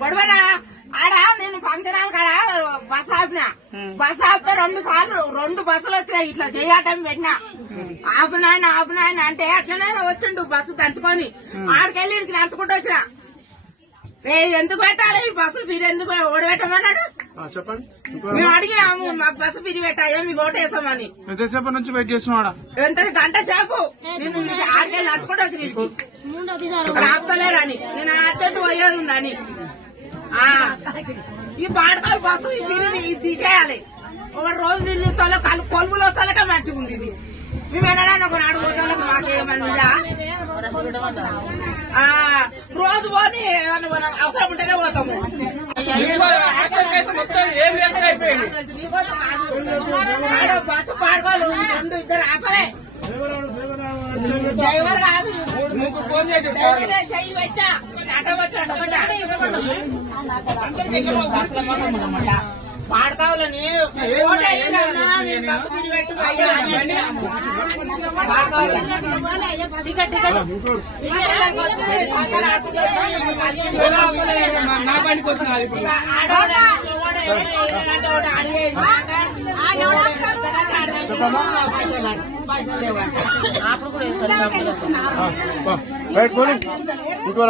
గొడవనా ఆడ నేను function hall కాడ బస్ ఆపిన. బస్ ఆపితే 2 సార్లు 2 బస్సులు వచ్చినాయి. ఇట్లా చేయటం పెట్టినా ఆపునాయన అంటే అట్లనే వచ్చిండు బస్సు దంచుకొని. ఆడికెళ్ళి ఇడికి నడుచుకుంటూ వచ్చిన. ఎందుకు పెట్టాలి ఈ బస్సు మీరు ఎందుకు ఓడబెట్టమన్నాడు. మేము అడిగినాము మాకు బస్సు పిరి పెట్టాయో మీకు ఓటేసామని. ఎంతసేపు నుంచి వెయిట్ చేస్తున్నాడా? ఎంత గంట సేపు నేను ఆడికెళ్ళి నడుచుకుంటూ వచ్చి ఇక్కడ ఆపలేరని నేను అర్జెంట్ పోయేది ఉందని. ఈ బాడకాలు బస్సు ఈ పిరిని తీసేయాలి. ఒక రోజు తిరిగి కొలుపులు వస్తాలకే మంచిగా ఉంది. ఇది మేము వెళ్ళడానికి ఒక నాడు పోతాలకు మాకేమన్నా రోజు పోని ఏదన్నా అవసరం ఉంటేనే పోతాము. బస్సు పాడుకోవాలి 2 ఇద్దరు ఆపలే. డ్రైవర్ కాదు చెయ్యి పెట్టా అడ్డ వచ్చాడు పాడకావులని బస్సు పిరి పెట్టు రైట్ పోనీ ఇంకో